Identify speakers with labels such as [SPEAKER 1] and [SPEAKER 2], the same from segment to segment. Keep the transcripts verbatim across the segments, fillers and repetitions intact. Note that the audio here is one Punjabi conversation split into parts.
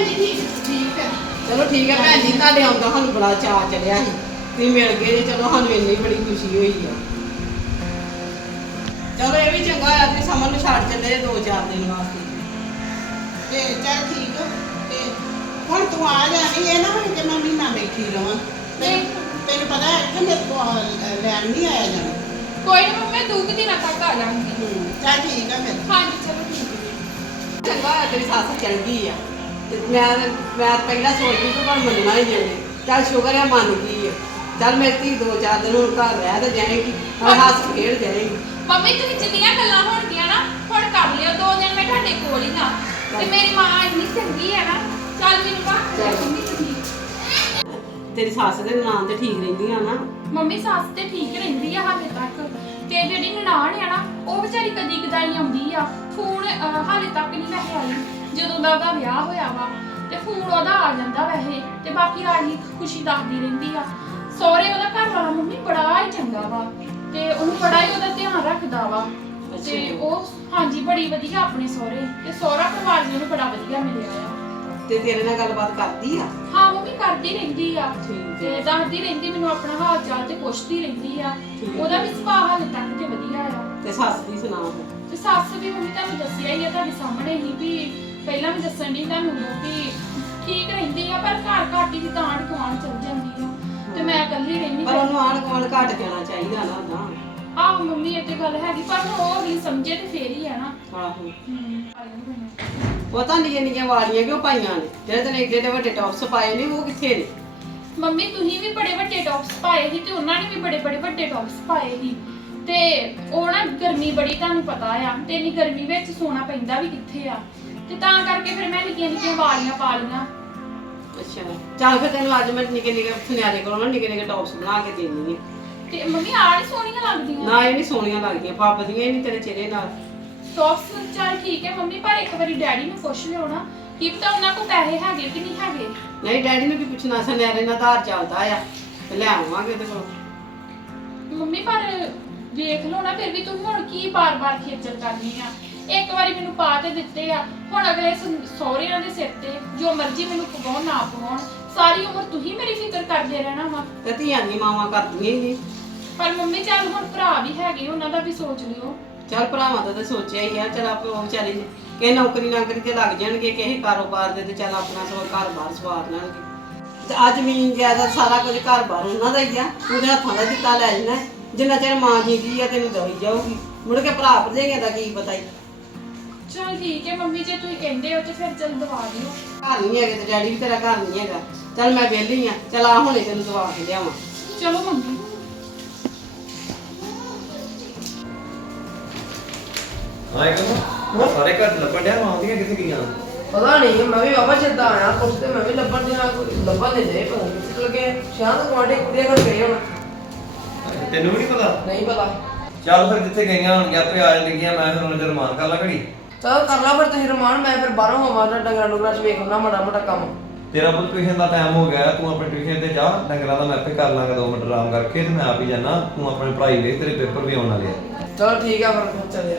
[SPEAKER 1] जी ठीक ठीक है
[SPEAKER 2] चलो ठीक है भैन जी ਤੁਹਾਡੇ ਆਉਂਦਾ ਸਾਨੂੰ ਬੜਾ ਚਾਅ ਚੜਿਆ ਸੀ ਤੁਸੀਂ ਮਿਲ ਗਏ ਜੀ ਚਲੋ ਸਾਨੂੰ ਇੰਨੀ ਬੜੀ ਖੁਸ਼ੀ ਹੋਈ ਆ ਚਲੋ ਇਹ ਵੀ ਚੰਗਾ ਹੋਇਆ ਤੁਸੀਂ ਸਮਨ ਨੂੰ ਛੱਡ ਚੱਲੇ ਦੋ ਚਾਰ ਦਿਨ ਵਾਸਤੇ
[SPEAKER 1] ਤੇ ਚੱਲ ਠੀਕ ਤੇ ਹੁਣ ਤੂੰ ਆ ਜਾਣੀ ਇਹ ਨਾ ਹੋਏ ਕਿ ਮੈਂ ਮਹੀਨਾ ਬੈਠੀ ਰਵਾਂ ਤੈਨੂੰ ਪਤਾ ਹੈ ਕਿ ਮੇਰੇ ਕੋਲ ਲੈਣ ਨਹੀਂ ਆਇਆ ਜਾਣਾ
[SPEAKER 3] ਕੋਈ ਨਾ ਮੈਂ ਦੋ ਕੁ ਦਿਨਾਂ ਤੱਕ ਆ ਜਾਵਾਂਗੀ
[SPEAKER 1] ਚੱਲ ਠੀਕ ਆ ਫਿਰ
[SPEAKER 3] ਹਾਂਜੀ ਚਲੋ ਠੀਕ ਹੈ
[SPEAKER 2] ਚੰਗਾ ਹੋਇਆ ਤੇਰੀ ਸੱਸ ਚੱਲ ਗਈ ਆ ਤੇ ਮੈਂ ਮੈਂ ਪਹਿਲਾਂ ਸੋਚਦੀ ਸੀ ਪਰ ਮੰਨਣਾ ਹੀ ਨਹੀਂ ਚੱਲ ਸ਼ੁਕਰ ਹੈ ਮੰਨ ਗਈ ਆ ਚੱਲ ਮੇਰੀ ਧੀ ਦੋ ਚਾਰ ਦਿਨ ਹੁਣ ਘਰ ਰਹਿ ਤੇ ਜਾਏਗੀ ਔਰ ਹੱਸ ਖੇਡ ਜਾਏਗੀ
[SPEAKER 3] ਮੰਮੀ ਤੁਸੀਂ ਜਿੰਨੀਆਂ ਗੱਲਾਂ ਹੋਣਗੀਆਂ ਨਾ ਹੁਣ ਕਰ ਲਿਓ ਦੋ ਦਿਨ ਮੈਂ ਤੁਹਾਡੇ ਕੋਲ ਹੀ ਨਾ ਤੇ ਮੇਰੀ ਮਾਂ ਇੰਨੀ ਚੰਗੀ ਹੈ ਨਾ ਚੱਲ ਮੈਨੂੰ ਬਾਹਰ ਮੰਮੀ ਚੰਗੀ
[SPEAKER 2] ਤੇਰੀ ਸੱਸ ਦੇ ਨਾਂ ਤੇ ਠੀਕ ਰਹਿੰਦੀ ਆ ਨਾ
[SPEAKER 3] ਮੰਮੀ ਸੱਸ ਤੇ ਠੀਕ ਰਹਿੰਦੀ ਆ ਹਾਲੇ ਤੱਕ ਤੇ ਜਿਹੜੀ ਨਨਾਣ ਆ ਨਾ ਉਹ ਵਿਚਾਰੀ ਕਦੀ ਕਦਾਈ ਆਉਂਦੀ ਆ ਫੋਨ ਹਾਲੇ ਤੱਕ ਨਹੀਂ ਵੈਸੇ ਆਈ ਜਦੋਂ ਦਾ ਉਹਦਾ ਵਿਆਹ ਹੋਇਆ ਵਾ ਤੇ ਫੋਨ ਉਹਦਾ ਆ ਜਾਂਦਾ ਵੈਸੇ ਤੇ ਬਾਕੀ ਰਾਜੀ ਖੁਸ਼ੀ ਦੱਸਦੀ ਰਹਿੰਦੀ ਆ ਸਹੁਰੇ ਉਹਦਾ ਘਰ ਵਾਲਾ ਮੰਮੀ ਬੜਾ ਹੀ ਚੰਗਾ ਵਾ ਤੇ ਉਹਨੂੰ ਬੜਾ ਹੀ ਉਹਦਾ ਧਿਆਨ ਰੱਖਦਾ ਵਾ ਤੇ ਉਹ ਹਾਂਜੀ ਬੜੀ ਵਧੀਆ ਆਪਣੇ ਸਹੁਰੇ ਤੇ ਸਹੁਰਾ ਪਰਿਵਾਰ ਵੀ ਉਹਨੂੰ ਬੜਾ ਵਧੀਆ ਮਿਲਿਆ ਆ
[SPEAKER 2] ਤੇ ਤੇਰੇ ਨਾਲ ਗੱਲਬਾਤ ਕਰਦੀ ਆ
[SPEAKER 3] ਹਾਂ ਮੰਮੀ ਕਰਦੀ ਰਹਿੰਦੀ ਆ
[SPEAKER 2] ਠੀਕ
[SPEAKER 3] ਤੇ ਦੱਸਦੀ ਰਹਿੰਦੀ ਮੈਨੂੰ ਆਪਣਾ ਹਾਲ ਚਾਲ ਤੇ ਪੁੱਛਦੀ ਰਹਿੰਦੀ ਆ ਉਹਦਾ ਵੀ ਸੁਭਾਅ ਹਾਲੇ ਤੱਕ ਤੇ ਵਧੀਆ ਆ
[SPEAKER 2] ਤੇ ਸੱਸ ਦੀ ਸੁਣਾ
[SPEAKER 3] ਤੇ ਸੱਸ ਵੀ ਮੰਮੀ ਤੁਹਾਨੂੰ ਦੱਸਿਆ ਹੀ ਆ ਤੁਹਾਡੇ ਸਾਹਮਣੇ ਹੀ ਵੀ ਪਹਿਲਾਂ ਵੀ ਦੱਸਣ ਦੀ ਤੁਹਾਨੂੰ ਵੀ ਠੀਕ ਰਹਿੰਦੀ ਆ ਪਰ ਘਰ ਘਾਟੀ ਦੀ ਤਾਂਡ ਕੌਣ ਚੱਲ ਜਾਂਦੀ ਆ ਤੇ ਮੈਂ ਇਕੱਲੀ ਰਹਿੰਦੀ
[SPEAKER 2] ਪਰ ਉਹਨੂੰ ਆਣ ਕੌਣ ਘੱਟ ਜਾਣਾ ਚਾਹੀਦਾ ਨਾ ਨਾ
[SPEAKER 3] ਆਹ ਮੰਮੀ ਇਹ ਤੇ ਗੱਲ ਹੈਗੀ ਪਰ ਉਹ ਅਗਲੀ ਸਮਝੇ ਤੇ ਫੇਰ ਹੀ ਆ ਨਾ
[SPEAKER 2] ਆਹੋ
[SPEAKER 3] ਹੂੰ
[SPEAKER 2] ਉਹ ਤਾਂ ਨਿੱਕੀਆਂ ਨਿੱਕੀਆਂ ਵਾਲੀਆਂ ਕਿਉਂ ਪਾਈਆਂ ਨੇ ਜਿਹੜੇ ਤੈਨੂੰ ਏਡੇ ਏਡੇ ਵੱਡੇ ਟੌਪਸ ਪਾਏ ਨੇ ਉਹ ਕਿੱਥੇ ਨੇ
[SPEAKER 3] ਮੰਮੀ ਤੁਸੀਂ ਵੀ ਬੜੇ ਵੱਡੇ ਟੌਪਸ ਪਾਏ ਸੀ ਤੇ ਉਹਨਾਂ ਨੇ ਵੀ ਬੜੇ ਬੜੇ ਵੱਡੇ ਟੌਪਸ ਪਾਏ ਸੀ ਤੇ ਉਹ ਨਾ ਗਰਮੀ ਬੜੀ ਤੁਹਾਨੂੰ ਪਤਾ ਆ ਤੇ ਇੰਨੀ ਗਰਮੀ ਵਿੱਚ ਸੋਣਾ ਪੈਂਦਾ ਵੀ ਕਿੱਥੇ ਆ ਤੇ ਤਾਂ ਕਰਕੇ ਫਿਰ ਮੈਂ ਨਿੱਕੀਆਂ ਨਿੱਕੀਆਂ ਵਾਲੀਆਂ ਪਾ ਲਈਆਂ
[SPEAKER 2] ਅੱਛਾ ਚੱਲ ਫਿਰ ਤੈਨੂੰ ਅੱਜ ਮੈਂ ਨਿੱਕੇ ਨਿੱਕੇ ਸੁਨਿਆਰੇ ਕੋਲੋਂ ਨਾ ਨਿੱਕੇ ਨਿੱਕੇ ਟੌਪਸ ਬਣਾ ਕੇ ਦੇਣੀ ਆ
[SPEAKER 3] ਤੇ ਮੰਮੀ ਆਹ ਨੀ ਸੋਹਣੀਆਂ ਲੱਗਦੀਆਂ
[SPEAKER 2] ਨਾ ਇਹ ਨਹੀਂ ਸੋਹਣੀਆਂ ਲੱਗਦੀਆਂ ਪੱਪਦੀਆਂ ਹੀ ਨਹੀਂ ਤੇਰੇ ਚਿਹਰੇ ਨਾਲ
[SPEAKER 3] ਟੌਪਸ ਚੱਲ ਠੀਕ ਹੈ ਮੰਮੀ ਪਰ ਇੱਕ ਵਾਰੀ ਡੈਡੀ ਨੂੰ ਪੁੱਛ ਲਿਓ ਨਾ ਕੀ ਪਤਾ ਉਹਨਾਂ ਕੋਲ ਪੈਸੇ ਹੈਗੇ ਕਿ ਨਹੀਂ ਹੈਗੇ
[SPEAKER 2] ਨਹੀਂ ਡੈਡੀ ਨੂੰ ਵੀ ਪੁੱਛਣਾ ਸੁਨਿਆਰੇ ਨਾਲ ਧਾਰ ਚੱਲਦਾ ਆ ਤੇ ਲੈ ਆਵਾਂਗੇ ਉਹਦੇ ਕੋਲ
[SPEAKER 3] ਮੰਮੀ ਪਰ ਵੇਖ ਲਓ ਨਾ ਫਿਰ ਵੀ ਤੁਸੀਂ ਹੁਣ ਕੀ ਬਾਰ-ਬਾਰ ਖੇਚਲ ਕਰਨੀ ਆ ਇੱਕ ਵਾਰੀ ਮੈਨੂੰ ਪਾ ਤੇ ਦਿੱਤੇ ਆ ਹੁਣ ਅਗਲੇ ਸਹੁਰਿਆਂ ਦੇ ਸਿਰ ਤੇ ਜੋ ਮਰਜ਼ੀ ਮੈਨੂੰ ਪਵਾਉਣ ਨਾ ਪਵਾਉਣ ਸਾਰੀ ਉਮਰ ਤੁਸੀਂ ਮੇਰੀ ਫਿਕਰ ਕਰਦੇ ਰਹਿਣਾ ਵਾ
[SPEAKER 2] ਤੇ ਧੀਆਂ ਦੀ ਮਾਵਾਂ ਕਰਦੀਆਂ ਹੀ ਨਹੀਂ
[SPEAKER 3] ਪਰ ਮੰਮੀ ਚੱਲ ਹੁਣ ਭਰਾ ਵੀ ਹੈਗੇ ਉਹਨਾਂ ਦਾ ਵੀ ਸੋਚ ਲਿਓ
[SPEAKER 2] ਚੱਲ ਭਰਾਵਾਂ ਦਾ ਤਾਂ ਸੋਚਿਆ ਹੀ ਆ ਚੱਲ ਆਪੇ ਉਹ ਵਿਚਾਰੇ ਕਿਸੇ ਨੌਕਰੀ ਨਾਕਰੀ ਤੇ ਲੱਗ ਜਾਣਗੇ ਕਿਸੇ ਕਾਰੋਬਾਰ ਦੇ ਤੇ ਚੱਲ ਆਪਣਾ ਸੋ ਘਰ-ਬਾਰ ਸਵਾਰ ਲੈਣਗੇ ਤੇ ਅੱਜ ਜ਼ਮੀਨ ਜਾਇਦਾਦ ਸਾਰਾ ਕੁਝ ਘਰ-ਬਾਰ ਉਹਨਾਂ ਦਾ ਹੀ ਆ ਉਹਦੇ ਹੱਥਾਂ ਦਾ ਦਿੱਤਾ ਲੈ ਜਾਣਾ ਜਿੰਨਾ ਚਿਰ ਮਾਂ ਜੀਂਦੀ ਆ ਤੈਨੂੰ ਦਵਾਈ ਜਾਊਗੀ ਮੁੜ ਕੇ ਭਰਾ ਭਰਜਾਈਆਂ ਦਾ ਕੀ ਪਤਾ ਹੀ
[SPEAKER 3] ਚਲ ਠੀਕ ਹੈ ਮੰਮੀ ਜੇ ਤੁਸੀਂ ਕਹਿੰਦੇ ਹੋ ਤੇ ਫਿਰ ਚੱਲ ਦਵਾ ਦਿਓ
[SPEAKER 2] ਘਰ ਨਹੀਂ ਹੈਗੇ ਤੇ ਡੈਡੀ ਵੀ ਤੇਰਾ ਘਰ ਨਹੀਂ ਹੈਗਾ ਚੱਲ ਮੈਂ ਵਿਹਲੀ ਆ ਚੱਲ ਆ ਹੁਣੇ ਤੈਨੂੰ ਦਵਾ ਕੇ ਲਿਆਵਾਂ
[SPEAKER 3] ਚਲੋ ਮੰਮੀ
[SPEAKER 4] ਆਏ ਕਮਾ ਸਾਰੇ ਘਰ ਲੱਭਣ ਡਿਆ ਆਉਂਦੀਆਂ ਕਿੱਥੇ ਗਈਆਂ
[SPEAKER 5] ਪਤਾ ਨਹੀਂ ਮੈਂ ਵੀ ਬਾਬਾ ਜਿੱਦਾਂ ਆਇਆ ਕੁਛ ਤੇ ਮੈਂ ਵੀ ਲੱਭਣ ਦੇ ਨਾਲ ਲੱਭਣ ਦੇ ਨਹੀਂ ਪਤਾ ਨਹੀਂ ਕਿੱਥੇ ਲੱਗੇ ਸ਼ਾਇਦ ਤੁਹਾਡੇ ਕੁੜੀਆਂ ਘਰ ਗਏ ਹੁਣ
[SPEAKER 4] ਤੈਨੂੰ ਵੀ ਨਹੀਂ ਪਤਾ
[SPEAKER 5] ਨਹੀਂ ਪਤਾ
[SPEAKER 4] ਚੱਲ ਫਿਰ ਜਿੱਥੇ ਗਈਆਂ ਹੋਣਗੀਆਂ ਆਪੇ ਆ ਜਾਣਗੀਆਂ ਮੈਂ ਫਿਰ ਉਹਨਾਂ ਦੇ ਰਮਾਨ ਕਰ ਲਾ ਘੜੀ
[SPEAKER 5] ਚਲ ਕਰ ਲਾ ਫਿਰ ਤੁਸੀਂ ਰਮਾਨ ਮੈਂ ਫਿਰ ਬਾਹਰੋਂ ਹੋਵਾਂ ਤਾਂ ਡੰਗਰਾਂ ਡੁੰਗਰਾਂ ਚ ਵੇਖਣਾ ਮਾੜਾ ਮੋਟਾ ਕੰਮ
[SPEAKER 4] ਤੇਰਾ ਪੁੱਤ ਟਿਊਸ਼ਨ ਦਾ ਟਾਈਮ ਹੋ ਗਿਆ ਤੂੰ ਆਪਣੀ ਟਿਊਸ਼ਨ ਤੇ ਜਾ ਡੰਗਰਾਂ ਦਾ ਮੈਂ ਆਪੇ ਕਰ ਲਾਂਗਾ ਦੋ ਮਿੰਟ ਆਰਾਮ ਕਰਕੇ ਤੇ ਮੈਂ ਆਪ ਹੀ ਜਾਣਾ ਤੂੰ ਆਪਣੀ ਪੜ੍ਹਾਈ ਵੇਖ ਤੇਰੇ ਪੇਪਰ ਵੀ ਆਉਣ ਵਾਲੇ ਆ
[SPEAKER 5] ਚਲ ਠੀਕ ਆ ਫਿਰ ਚੱਲਿਆ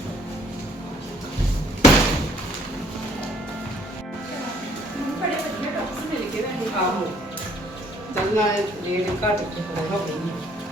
[SPEAKER 3] ਬੜੇ ਵਧੀਆ ਟੌਪਸ ਮਿਲ ਗਏ ਵੈਸੇ
[SPEAKER 2] ਆਹੋ ਚੱਲ ਮੈਂ ਰੇਟ ਘੱਟ ਕੇ ਥੋੜਾ ਹੋ ਗਈ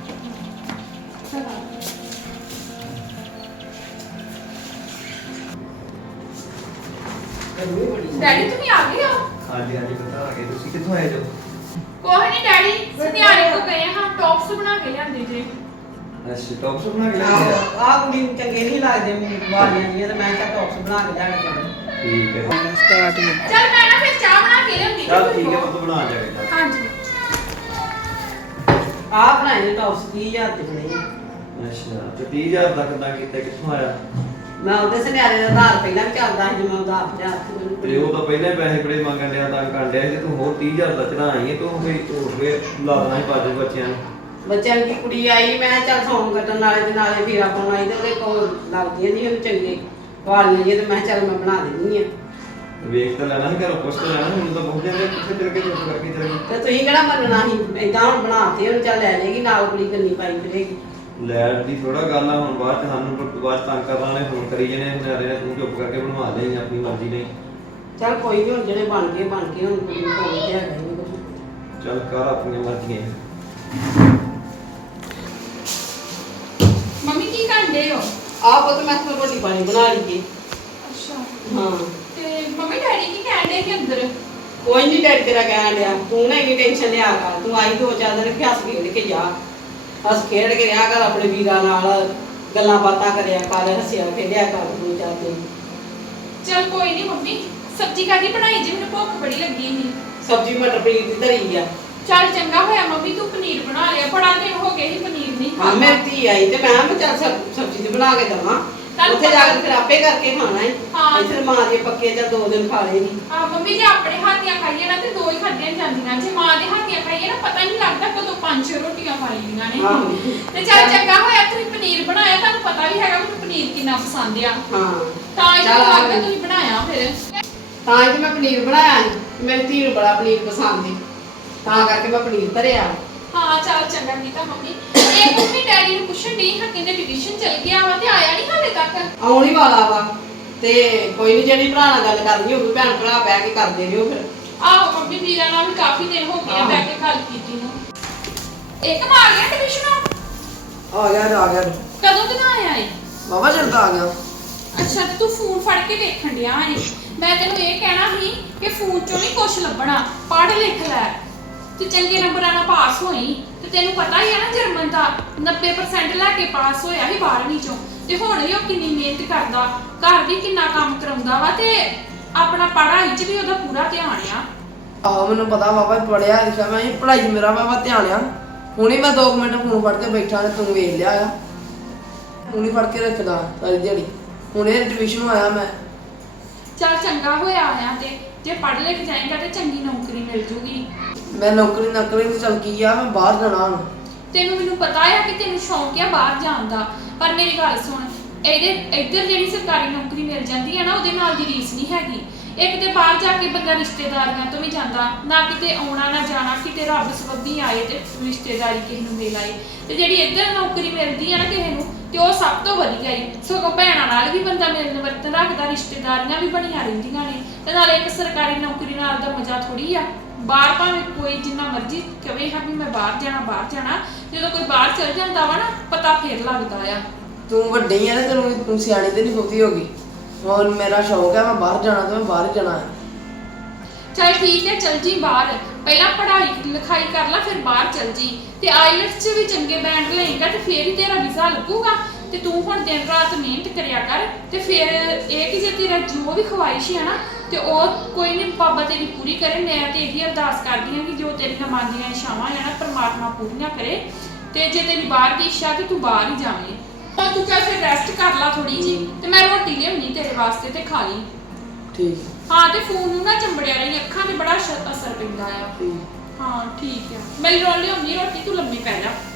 [SPEAKER 3] ਡੈਡੀ ਤੁਸੀਂ ਆ ਗਏ ਹੋ
[SPEAKER 4] ਹਾਂਜੀ ਹਾਂਜੀ ਪਤਾ ਆ ਗਏ ਤੁਸੀਂ ਕਿੱਥੋਂ ਆਏ ਜੋ
[SPEAKER 3] ਕੋਈ ਨਹੀਂ ਡੈਡੀ ਸੁਨਿਆਰੇ ਕੋ ਗਏ ਹਾਂ ਟੌਪਸ ਬਣਾ ਕੇ ਲਿਆਂਦੇ ਜੇ
[SPEAKER 4] ਅੱਛਾ ਟੌਪਸ ਬਣਾ ਕੇ ਲਿਆਏ ਆ
[SPEAKER 2] ਆਹ ਕੁੜੀ ਨੂੰ ਚੰਗੇ ਨਹੀਂ ਲੱਗਦੇ ਮੈਨੂੰ ਵਾਲੀਆਂ ਜੀਆਂ ਤੇ ਮੈਂ ਕਿਹਾ ਟੌਪਸ ਬਣਾ ਕੇ ਲਿਆ ਕੇ
[SPEAKER 4] ਠੀਕ ਹੈ
[SPEAKER 5] ਸਟਾਰਟ
[SPEAKER 3] ਚੱਲ ਮੈਂ ਨਾ ਫਿਰ ਚਾਹ ਬਣਾ ਕੇ ਲਿਆਉਂਦੀ
[SPEAKER 4] ਚੱਲ ਠੀਕ ਹੈ ਪੁੱਤ ਬਣਾ ਜਾਏਗਾ
[SPEAKER 3] ਹਾਂਜੀ
[SPEAKER 2] ਆਹ ਬਣਾਏ ਨੇ ਟੌਪਸ ਤੀਹ ਹਜ਼ਾਰ ਦੇ ਬਣੇ ਆ
[SPEAKER 4] ਅੱਛਾ ਤੇ ਤੀਹ ਹਜ਼ਾਰ ਦਾ ਕਿੰਨਾ ਕੀਤਾ ਕਿੱਥੋਂ ਆਇਆ
[SPEAKER 2] ਮੈਂ ਉਹਦੇ ਸੁਨਿਆਰੇ ਦਾ ਆਧਾਰ ਪਹਿਲਾਂ ਵੀ ਚੱਲਦਾ ਸੀ ਜਿਵੇਂ ਉਹਦਾ ਹਜ਼ਾਰ
[SPEAKER 4] ਤੇ ਉਹ ਤਾਂ ਪਹਿਲੇ ਪੈਸੇ ਬੜੇ ਮੰਗਣ ਡਿਆ ਤਾਂ ਕਰਨ ਡਿਆ ਸੀ ਤੇ ਤੂੰ ਹੋਰ ਤੀਹ ਹਜ਼ਾਰ ਦਾ ਚੜਾਈ ਹੈ ਤੂੰ ਫੇਰ ਤੂੰ ਫੇਰ ਲਾ ਦੇਣਾ ਸੀ ਬਾਜੇ ਬੱਚਿਆਂ ਨੂੰ
[SPEAKER 2] ਬੱਚਿਆਂ ਦੀ ਕੁੜੀ ਆਈ ਮੈਂ ਕਿਹਾ ਚੱਲ ਸੌਣ ਕੱਟਣ ਨਾਲੇ ਤੇ ਨਾਲੇ ਫੇਰਾ ਪਾਉਣ ਆਈ ਤੇ ਉਹਦੇ ਕੋਲ ਲੱਗਦੀਆਂ ਨਹੀਂ ਉਹਨੂੰ ਚੰਗੇ ਵਾਲੀਆਂ ਜੀ ਤੇ ਮੈਂ ਕਿਹਾ ਚੱਲ ਮੈਂ ਬਣਾ ਦਿੰਦੀ ਆ
[SPEAKER 4] ਵੇਖ ਤਾਂ ਲੈਣਾ ਸੀ ਘਰੋਂ ਪੁੱਛ ਤਾਂ ਲੈਣਾ ਹੁਣ ਤਾਂ ਬਹੁਤ ਜਾਂਦੇ ਕਿੱਥੇ ਚਲ ਕੇ ਚੁੱਪ ਕਰਕੇ ਚਲ ਗਏ
[SPEAKER 2] ਤੇ ਤੁਸੀਂ ਕਿਹੜਾ ਮੰਨਣਾ ਸੀ ਏਦਾਂ ਹੁਣ ਬਣਾਤੇ ਉਹਨੂੰ ਚੱਲ ਲੈ ਜਾਏਗੀ ਨਾਲ ਕੁੜੀ ਕੰਨੀ ਪਾਈ ਫਿਰੇਗੀ
[SPEAKER 4] ਲੈਟ ਦੀ ਥੋੜਾ ਗੱਲ ਆ ਹੁਣ ਬਾਅਦ ਚ ਸਾਨੂੰ ਬਾਅਦ ਤੰਗ ਕਰਨਾ ਨੇ ਫੋਨ ਕਰੀ ਜਨੇ ਹੁਨਾਰੇ ਨੇ ਤੂੰ ਚੁੱਪ ਕਰਕੇ ਬਣਵਾ ਲਈ ਆਪਣੀ ਮਰਜ਼ੀ ਨਹੀਂ
[SPEAKER 2] ਚੱਲ ਕੋਈ ਨਹੀਂ, ਹੁਣ ਜਿਹੜੇ ਬਣ ਗਏ ਬਣ ਗਏ, ਹੁਣ ਕੋਈ ਹੋਵੇ ਤੇ ਹੈਗਾ ਹੀ ਨਹੀਂ ਕੁਛ।
[SPEAKER 4] ਚੱਲ ਕਰ ਆਪਣੀਆਂ ਮਰਜ਼ੀਆਂ।
[SPEAKER 3] ਮੰਮੀ ਕੀ ਕਰਦੇ ਹੋ?
[SPEAKER 2] ਆਹ ਪੁੱਤ ਮੈਂ ਤਾਂ ਰੋਟੀ ਪਾਣੀ ਬਣਾ ਲਈਏ।
[SPEAKER 3] ਅੱਛਾ
[SPEAKER 2] ਹਾਂ
[SPEAKER 3] ਤੇ ਮੰਮੀ ਡੈਡੀ ਕੀ ਕਹਿੰਦੇ ਕਿ ਅੰਦਰ?
[SPEAKER 2] ਕੋਈ ਨਹੀਂ ਡੈਡੀ ਤੇਰਾ ਕਹਿਣ ਡਿਆ, ਤੂੰ ਨਾ ਇੰਨੀ ਟੈਨਸ਼ਨ ਲਿਆ ਕਰ, ਤੂੰ ਆਈ ਦੋ ਚਾਰ ਦਿਨ ਖਿਆਸ ਖੇਡ ਕੇ ਜਾ, ਹੱਸ ਖੇਡ ਕੇ ਰਿਹਾ ਕਰ ਆਪਣੇ ਵੀਰਾਂ ਨਾਲ, ਗੱਲਾਂ ਬਾਤਾਂ ਕਰਿਆ ਕਰ, ਹੱਸਿਆ ਖੇਡਿਆ ਕਰ ਦੋ ਚਾਰ ਦਿਨ।
[SPEAKER 3] ਚਲ ਕੋਈ ਨਹੀਂ ਮੰਮੀ, ਸਬਜ਼ੀ ਕਾਦੀ ਬਣਾਈ ਜੀ? ਮੈਨੂੰ ਭੁੱਖ ਬੜੀ ਲੱਗੀ ਸੀ।
[SPEAKER 2] ਸਬਜ਼ੀ ਮਟਰ ਪਨੀਰ ਦੀ ਧਰੀ ਆ।
[SPEAKER 3] ਚੱਲ ਚੰਗਾ ਹੋਇਆ ਮੰਮੀ ਤੂੰ ਪਨੀਰ ਬਣਾ ਲਿਆ, ਬੜਾ ਦਿਨ ਹੋ ਗਏ ਸੀ ਪਨੀਰ ਨਹੀਂ
[SPEAKER 2] ਹਾਂ
[SPEAKER 3] ਖਾਧਾ।
[SPEAKER 2] ਮੇਰੀ ਧੀ ਆਈ ਤੇ ਮੈਂ ਕਿਹਾ ਚੱਲ ਸਬ- ਸਬਜ਼ੀ ਤੇ ਬਣਾ ਕੇ ਦਵਾਂ,
[SPEAKER 3] ਚੱਲ
[SPEAKER 2] ਉੱਥੇ ਜਾ ਕੇ ਫਿਰ ਆਪੇ ਕਰਕੇ ਖਾਣਾ ਹੈ।
[SPEAKER 3] ਹਾਂ।
[SPEAKER 2] ਇੱਥੇ ਮਾਂ ਦੇ ਪੱਕੇ ਚੱਲ ਦੋ ਦਿਨ ਖਾ ਲਏਗੀ।
[SPEAKER 3] ਹਾਂ ਮੰਮੀ ਜੇ ਆਪਣੇ ਹੱਥ ਦੀਆਂ ਖਾਈਏ ਨਾ ਤੇ ਦੋ ਹੀ ਖਾਧੀਆਂ ਜਾਂਦੀਆਂ, ਜੇ ਮਾਂ ਦੇ ਹੱਥ ਦੀਆਂ ਖਾਈਏ ਨਾ ਪਤਾ ਨਹੀਂ ਲੱਗਦਾ ਕਦੋਂ ਪੰਜ ਛੇ ਰੋਟੀਆਂ ਖਾ ਲਈਆਂ ਨੇ।
[SPEAKER 2] ਆਹੋ।
[SPEAKER 3] ਤੇ ਚੱਲ ਚੰਗਾ ਹੋਇਆ ਤੁਸੀਂ ਪਨੀਰ ਬਣਾਇਆ, ਤੁਹਾਨੂੰ ਪਤਾ ਵੀ ਹੈਗਾ ਮੈਨੂੰ ਪਨੀਰ ਕਿੰਨਾ ਪਸੰਦ ਆ,
[SPEAKER 2] ਹਾਂ
[SPEAKER 3] ਤਾਂ ਇਹ
[SPEAKER 2] ਚੱਲ ਆ
[SPEAKER 3] ਲੱਗਦਾ
[SPEAKER 2] ਗਈ।
[SPEAKER 3] ਤੁਸੀਂ ਬਣਾਇਆ ਫਿਰ।
[SPEAKER 2] ਤਾਂ ਹੀ ਤੇ ਮੈਂ ਪਨੀਰ ਬਣਾਇਆ ਸੀ, ਮੇਰੀ ਧੀ ਨੂੰ ਬੜਾ ਪਨੀਰ ਪਸੰਦ ਹੈ, ਤਾਂ ਕਰਕੇ ਮੈਂ ਪਨੀਰ ਧਰਿਆ।
[SPEAKER 3] ਹਾਂ ਚੱਲ ਚੰਗਾ ਕੀਤਾ ਮੰਮੀ। ਇਹ ਮੰਮੀ ਡੈਡੀ ਨੂੰ ਪੁੱਛਣ ਡਈ ਹਾਂ ਕਹਿੰਦੇ ਟਿਊਸ਼ਨ ਚਲ ਗਿਆ ਵਾ ਤੇ ਆਇਆ ਨਹੀਂ ਹਾਲੇ ਤੱਕ।
[SPEAKER 2] ਆਉਣ ਹੀ ਵਾਲਾ ਵਾ, ਤੇ ਕੋਈ ਨਹੀਂ, ਜਿਹੜੀ ਭਰਾ ਨਾਲ ਗੱਲ ਕਰਨੀ ਹੋਊਗੀ ਭੈਣ ਭਰਾ ਬਹਿ ਕੇ ਕਰਦੇ ਰਿਓ ਫਿਰ।
[SPEAKER 3] ਆਹੋ ਮੰਮੀ ਵੀਰਾਂ ਨਾਲ ਵੀ ਕਾਫੀ ਦਿਨ ਹੋ ਗਏ ਆ
[SPEAKER 2] ਆਹੋ।
[SPEAKER 3] ਬਹਿ ਕੇ ਗੱਲ ਕੀਤੀ ਨੂੰ। ਇੱਕ ਮਾਰ ਗਿਆ ਟਿਊਸ਼ਨ?
[SPEAKER 5] ਆ ਗਿਆ ਆ ਗਿਆ
[SPEAKER 3] ਕਦੋਂ ਕਿਦਾਂ ਆਇਆ ਏ?
[SPEAKER 5] ਬਾਬਾ ਚਿਰ ਦਾ ਆ ਗਿਆ।
[SPEAKER 3] ਅੱਛਾ ਤੇ ਤੂੰ ਫੋਨ ਫੜ ਕੇ ਵੇਖਣ ਡਿਆ ਏ। ਮੈਂ ਤੈਨੂੰ ਇਹ ਕਹਿਣਾ ਸੀ ਕਿ ਫੋਨ ਚੋਂ ਨਹੀਂ ਕੁਝ ਲੱਭਣਾ, ਪੜ੍ਹ ਲਿਖ ਲੈ ਤੇ ਚੰਗੇ ਨੰਬਰਾਂ ਨਾਲ ਪਾਸ ਹੋਈ। ਤੇ ਤੈਨੂੰ ਪਤਾ ਹੀ ਆ ਨਾ ਜਰਮਨ ਦਾ ਨੱਬੇ ਪਰਸੈਂਟ ਲੈ ਕੇ ਪਾਸ ਹੋਇਆ ਸੀ ਬਾਰਵੀਂ ਚੋਂ, ਤੇ ਹੁਣ ਵੀ ਉਹ ਕਿੰਨੀ ਮਿਹਨਤ ਕਰਦਾ, ਘਰ ਵੀ ਕਿੰਨਾ ਕੰਮ ਕਰਾਉਂਦਾ ਵਾ, ਤੇ ਆਪਣਾ ਪੜ੍ਹਾਈ 'ਚ ਵੀ ਉਹਦਾ ਪੂਰਾ ਧਿਆਨ ਆ।
[SPEAKER 5] ਆਹੋ ਮੈਨੂੰ ਪਤਾ ਬਾਬਾ ਪੜਿਆ ਲਿਖਿਆ ਮੈਂ, ਪੜ੍ਹਾਈ 'ਚ ਮੇਰਾ ਬਾਬਾ ਧਿਆਨ ਆ। ਹੁਣੇ ਮੈਂ ਦੋ ਮਿੰਟ ਫੋਨ ਫੜ ਕੇ ਬੈਠਾ ਤੇ ਤੂੰ ਵੇਖ ਲਿਆ ਆ, ਹੁਣੇ ਫੜ ਕੇ ਰੱਖਦਾ ਸਾਰੀ ਦਿਹਾੜੀ। ਹੁਣੇ ਟਿਊਸ਼ਨ ਆਇਆ ਮੈਂ।
[SPEAKER 3] ਚੱਲ ਚੰਗਾ ਹੋਇਆ ਆਇਆ, ਤੇ ਜੇ ਪੜ੍ਹ ਲਿਖ ਜਾਏਗਾ ਤੇ ਚੰਗੀ ਨੌਕਰੀ ਮਿਲ ਜੂਗੀ।
[SPEAKER 5] ਮੈਂ ਨੌਕਰੀ ਨੌਕਰੀ ਨਹੀਂ ਚੱਲ ਕੀ ਆ, ਮੈਂ ਬਾਹਰ ਜਾਣਾ ਹੁਣ।
[SPEAKER 3] ਤੈਨੂੰ ਮੈਨੂੰ ਪਤਾ ਆ ਕਿ ਤੈਨੂੰ ਸ਼ੌਂਕ ਆ ਬਾਹਰ ਜਾਣ ਦਾ, ਪਰ ਮੇਰੀ ਗੱਲ ਸੁਣ, ਇਹਦੇ ਇੱਧਰ ਜਿਹੜੀ ਸਰਕਾਰੀ ਨੌਕਰੀ ਮਿਲ ਜਾਂਦੀ ਹੈ ਨਾ ਉਹਦੇ ਨਾਲ ਦੀ ਰੀਸ ਨਹੀਂ ਹੈਗੀ। ਇੱਕ ਤੇ ਬਾਹਰ ਜਾ ਕੇ ਬੰਦਾ ਰਿਸ਼ਤੇਦਾਰੀਆਂ ਤੋਂ ਵੀ ਜਾਂਦਾ, ਨਾ ਕਿਤੇ ਆਉਣਾ ਨਾ ਜਾਣਾ, ਕਿਤੇ ਰੱਬ ਸਬੱਬੀ ਆਏ ਤੇ ਰਿਸ਼ਤੇਦਾਰੀ ਕਿਸੇ ਨੂੰ ਮਿਲ ਆਏ। ਤੇ ਜਿਹੜੀ ਇੱਧਰ ਨੌਕਰੀ ਮਿਲਦੀ ਆ ਨਾ ਕਿਸੇ ਨੂੰ, ਤੇ ਉਹ ਸਭ ਤੋਂ ਵਧੀਆ ਹੀ। ਸਗੋਂ ਭੈਣਾਂ ਨਾਲ ਵੀ ਬੰਦਾ ਮਿਲਣ ਵਰਤਨ ਰੱਖਦਾ, ਰਿਸ਼ਤੇਦਾਰੀਆਂ ਵੀ ਬਣੀਆਂ ਰਹਿੰਦੀਆਂ ਨੇ, ਤੇ ਨਾਲੇ ਇੱਕ ਸਰਕਾਰੀ ਨੌਕਰੀ ਨਾਲ ਦਾ ਮਜ਼ਾ ਥੋੜੀ ਆ। ਬਾਹਰ ਭਾਵੇਂ ਕੋਈ ਜਿੰਨਾ ਮਰਜ਼ੀ ਕਵੇ ਹਾਂ ਵੀ ਮੈਂ ਬਾਹਰ ਜਾਣਾ ਬਾਹਰ ਜਾਣਾ, ਜਦੋਂ ਕੋਈ ਬਾਹਰ ਚਲ ਜਾਂਦਾ ਵਾ ਨਾ ਪਤਾ ਫੇਰ ਲੱਗਦਾ ਆ।
[SPEAKER 5] ਤੂੰ ਵੱਡੀ ਆ ਨਾ, ਤੈਨੂੰ ਤੂੰ ਸਿਆਣੀ ਤੇ ਨਹੀਂ ਬਹੁਤੀ ਹੋ ਗਈ। ਹੁਣ ਮੇਰਾ ਸ਼ੌਂਕ ਹੈ ਮੈਂ ਬਾਹਰ ਜਾਣਾ ਤੇ ਮੈਂ ਬਾਹਰ ਹੀ ਜਾਣਾ ਹੈ।
[SPEAKER 3] ਚੱਲ ਠੀਕ ਹੈ, ਚਲ ਜੀ ਬਾਹਰ, ਪਹਿਲਾਂ ਪੜ੍ਹਾਈ ਲਿਖਾਈ ਕਰ ਲੈ ਫਿਰ ਬਾਹਰ ਚਲ ਜੀ, ਤੇ ਆਈਲੈਟਸ 'ਚ ਵੀ ਚੰਗੇ ਬੈਂਡ ਲਏਗਾ ਤੇ ਫੇਰ ਹੀ ਤੇਰਾ ਵੀਜ਼ਾ ਲੱਗੂਗਾ। ਤੇ ਤੂੰ ਹੁਣ ਦਿਨ ਰਾਤ ਮਿਹਨਤ ਕਰਿਆ ਕਰ, ਤੇ ਫਿਰ ਇਹ ਕਿ ਜੇ ਤੇਰਾ ਜੋ ਵੀ ਖਵਾਇਸ਼ ਹੈ ਨਾ ਤੇ ਉਹ ਕੋਈ ਨਹੀਂ ਬਾਬਾ ਤੇਰੀ ਪੂਰੀ ਕਰੇ। ਮੈਂ ਤੇ ਇਹੀ ਅਰਦਾਸ ਕਰਦੀ ਹਾਂ ਕਿ ਜੋ ਤੇਰੀਆਂ ਮਨ ਦੀਆਂ ਇੱਛਾਵਾਂ ਹੈ ਨਾ ਪਰਮਾਤਮਾ ਪੂਰੀਆਂ ਕਰੇ, ਤੇ ਜੇ ਤੇਰੀ ਬਾਹਰ ਦੀ ਇੱਛਾ ਤੇ ਤੂੰ ਬਾਹਰ ਹੀ ਜਾਵੇਂ। ਤਾਂ ਤੂੰ ਚੱਲ ਫਿਰ ਰੈਸਟ ਕਰ ਲਾ ਥੋੜੀ ਜੀ, ਤੇ ਮੈਂ ਰੋਟੀ ਲਿਆਉਣੀ ਤੇਰੇ ਵਾਸਤੇ ਤੇ ਖਾ ਲਈ।
[SPEAKER 5] ਠੀਕ
[SPEAKER 3] ਹਾਂ ਤੇ ਫੋਨ ਨੂੰ ਨਾ ਚੰਬੜਿਆ ਰਹੀ, ਅੱਖਾਂ ਤੇ ਬੜਾ ਅਸਰ ਪੈਂਦਾ ਆ।
[SPEAKER 5] ਠੀਕ।
[SPEAKER 3] ਹਾਂ ਠੀਕ ਆ, ਮੈਂ ਰੋਲ ਲਿਆਉਣੀ ਰੋਟੀ, ਤੂੰ ਲੰਮੀ ਪੈ ਜਾ।